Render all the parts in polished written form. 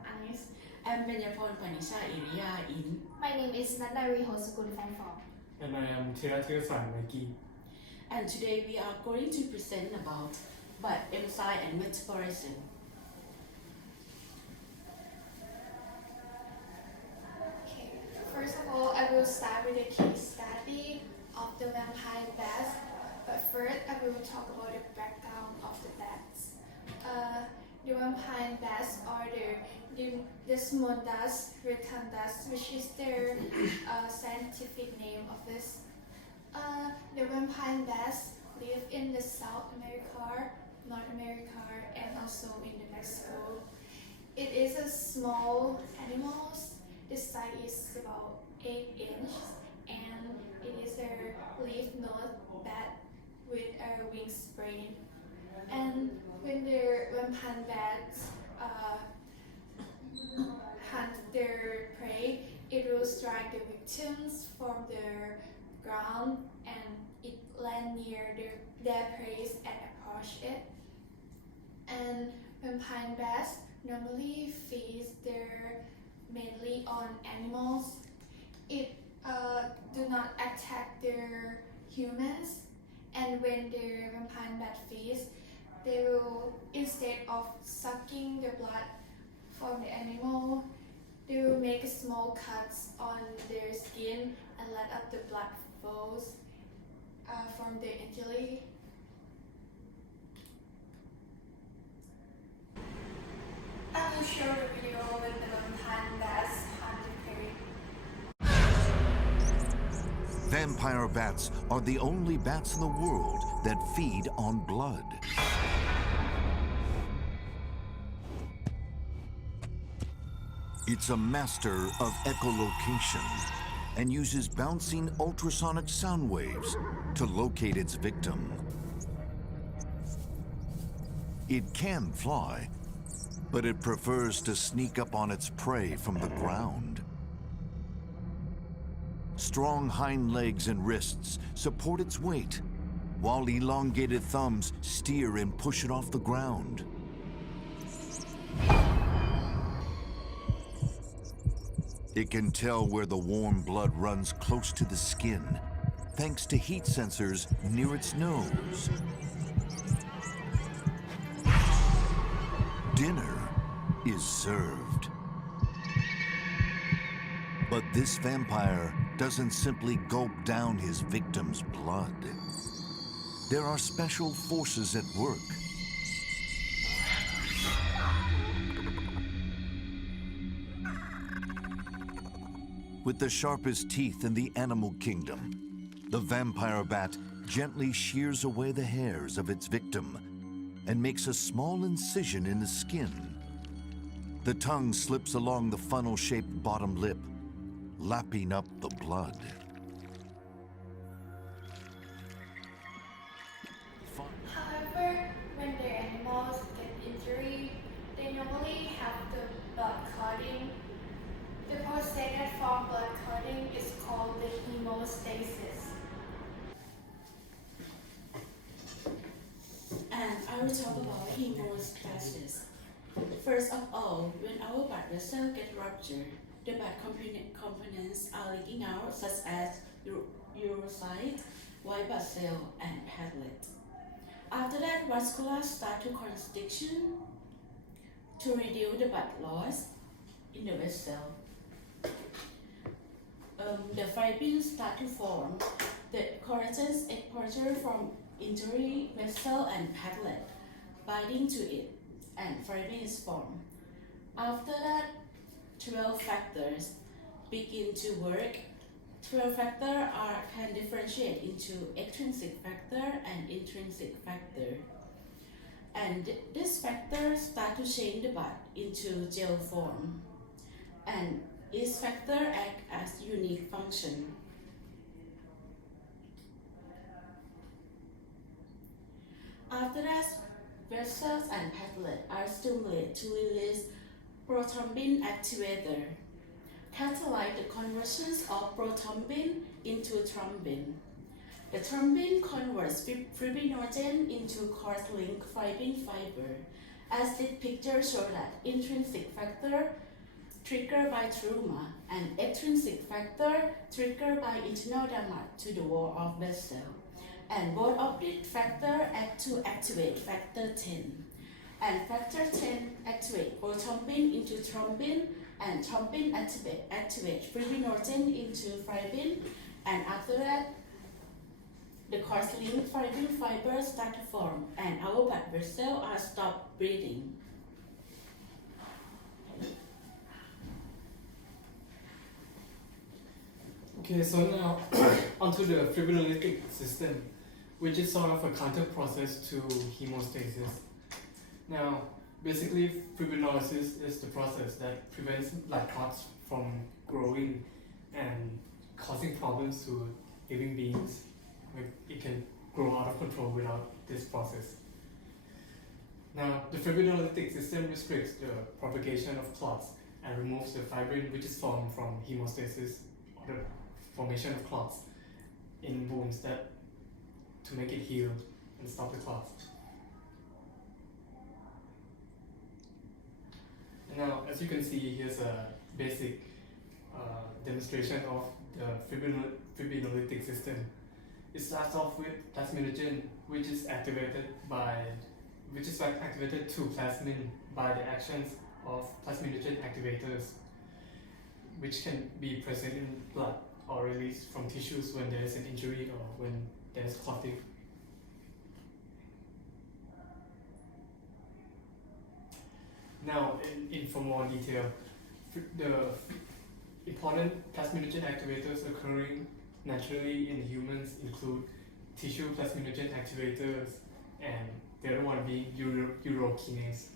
eyes. I'm Benyapond Panichaeiriya ID. My name is Natnaree Hosakul ID. And I am Thira Thirasan ID. And today we are going to present about enzyme and metabolism. Okay. First of all, I will start with a case study of the vampire bats. But first, I will talk about the background of the bats. The vampire bats are the Desmodus rotundus, which is their scientific name of this. The vampire bats live in the South America, North America, and also in the Mexico. It is a small animal. The size is about 8 inches, and it is a leaf-nosed bat with a wingspread. And when the vampire bats hunt their prey, it will strike the victims from the ground, and it land near their prey and approach it. And vampire bats normally feeds mainly on animals. It do not attack their humans, and when the vampire bat feeds, they will, instead of sucking the blood from the animal, they will make small cuts on their skin and let up the blood flows from the injury. I will show the video when the vampire bats hunt the prey. Vampire bats are the only bats in the world that feed on blood. It's a master of echolocation and uses bouncing ultrasonic sound waves to locate its victim. It can fly, but it prefers to sneak up on its prey from the ground. Strong hind legs and wrists support its weight, while elongated thumbs steer and push it off the ground. It can tell where the warm blood runs close to the skin, thanks to heat sensors near its nose. Dinner is served. But this vampire doesn't simply gulp down his victim's blood. There are special forces at work. With the sharpest teeth in the animal kingdom, the vampire bat gently shears away the hairs of its victim and makes a small incision in the skin. The tongue slips along the funnel-shaped bottom lip, lapping up the blood. However, when the animals get injured, they normally have the blood clotting. The process that forms blood clotting is called the hemostasis. And I will talk about hemostasis. First of all, when our blood vessels get ruptured, the blood components are leaking out, such as urocyte, white blood cell, and platelet. After that, vascular start to constriction to reduce the blood loss in the vessel. The fibrins start to form. The collagen exposure from injury vessel and platelet binding to it, and fibrins form. After that, 12 factors begin to work. 12 factors can differentiate into extrinsic factor and intrinsic factor. And this factor start to change the blood into gel form. And each factor acts as unique function. After that, vessels and platelets are stimulated to release prothrombin activator, catalyze the conversion of prothrombin into thrombin. The thrombin converts fibrinogen into cross-linked fibrin fiber as this picture shows that intrinsic factor triggered by trauma and extrinsic factor triggered by internal damage to the wall of vessel. And both of these factors act to activate factor 10. And factor 10 activate prothrombin into thrombin, and thrombin activate fibrinogen into fibrin, and after that, the cross-linked fibrin fibers start to form, and our blood vessels are stopped bleeding. Okay, so now onto the fibrinolytic system, which is sort of a counter process to hemostasis. Now, basically, fibrinolysis is the process that prevents blood clots from growing and causing problems to living beings. Like, it can grow out of control without this process. Now, the fibrinolytic system restricts the propagation of clots and removes the fibrin which is formed from hemostasis, or the formation of clots in wounds that to make it heal and stop the clots. And now, as you can see, here's a basic demonstration of the fibrinolytic system. It starts off with plasminogen, which is activated to plasmin by the actions of plasminogen activators, which can be present in blood or released from tissues when there is an injury or when there is clotting. Now, for more detail, the important plasminogen activators occurring naturally in humans include tissue plasminogen activators, and the other one being urokinase.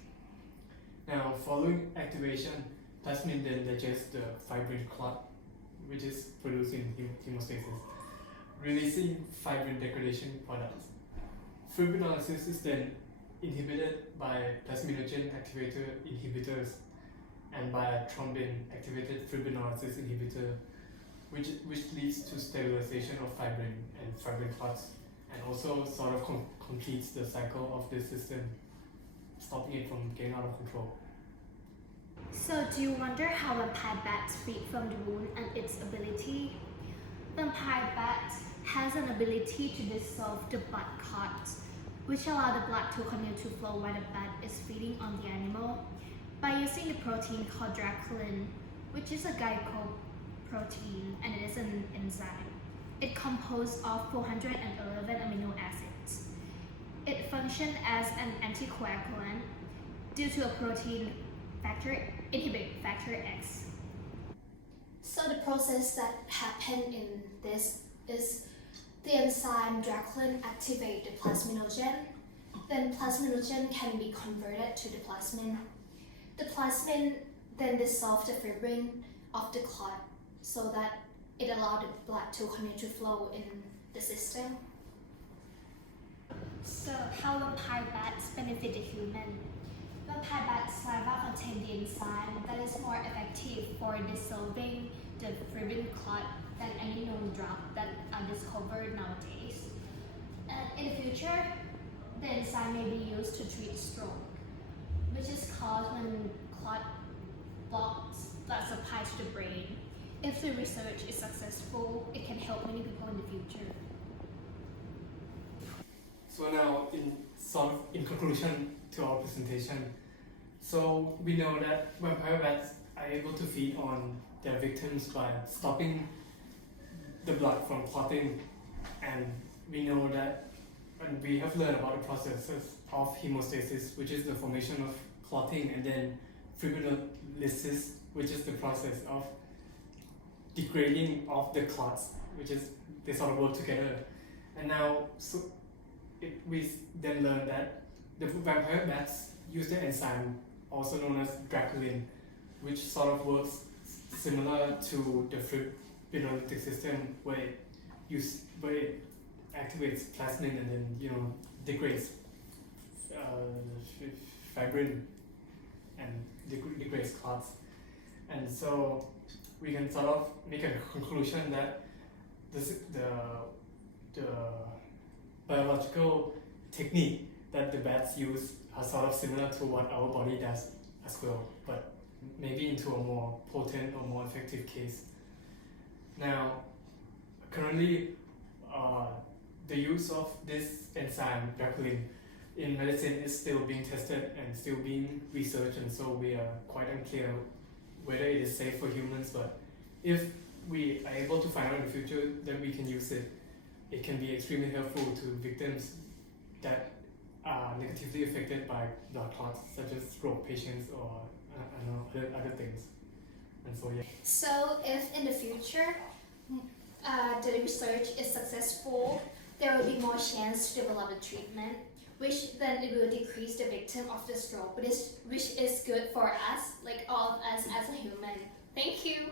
Now, following activation, plasmin then digests the fibrin clot, which is produced in hemostasis, releasing fibrin degradation products. Fibrinolysis is then inhibited by plasminogen activator inhibitors and by a thrombin activated fibrinolysis inhibitor, which leads to stabilization of fibrin and fibrin clots, and also sort of completes the cycle of this system, stopping it from getting out of control. So, do you wonder how vampire bats feed from the wound and its ability? Vampire bats has an ability to dissolve the blood clots, which allow the blood to continue to flow while the bat is feeding on the animal by using the protein called draculin, which is a glycoprotein and it is an enzyme. It composed of 411 amino acids. It functions as an anticoagulant due to a protein factor inhibit factor X. So the process that happened in this is the enzyme draculin activate the plasminogen. Then plasminogen can be converted to the plasmin. The plasmin then dissolves the fibrin of the clot so that it allows the blood to continue to flow in the system. So, how vampire bats benefit the human? Vampire bat saliva contains the enzyme that is more effective for dissolving the fibrin clot than any known drug that are discovered nowadays. And in the future, the enzyme may be used to treat stroke, which is caused when clot blocks blood supply to the brain. If the research is successful, it can help many people in the future. So now, in conclusion to our presentation, so we know that vampire bats are able to feed on their victims by stopping the blood from clotting, and we know that, and we have learned about the processes of hemostasis, which is the formation of clotting, and then fibrinolysis, which is the process of degrading of the clots, which is they sort of work together. And now, we then learn that the vampire bats use the enzyme, also known as draculin, which sort of works similar to the fibrinolytic system, where it activates plasmin and then degrades fibrin and degrades clots. And so we can sort of make a conclusion that the biological technique that the bats use are sort of similar to what our body does as well, but maybe into a more potent or more effective case. Now, currently, the use of this enzyme, Draculin, in medicine is still being tested and still being researched, and so we are quite unclear whether it is safe for humans, but if we are able to find out in the future that we can use it, it can be extremely helpful to victims that are negatively affected by blood clots, such as stroke patients or other things. And so, yeah. So if in the future the research is successful, there will be more chance to develop a treatment, which then it will decrease the victim of the stroke, which is good for us, like all of us as a human. Thank you.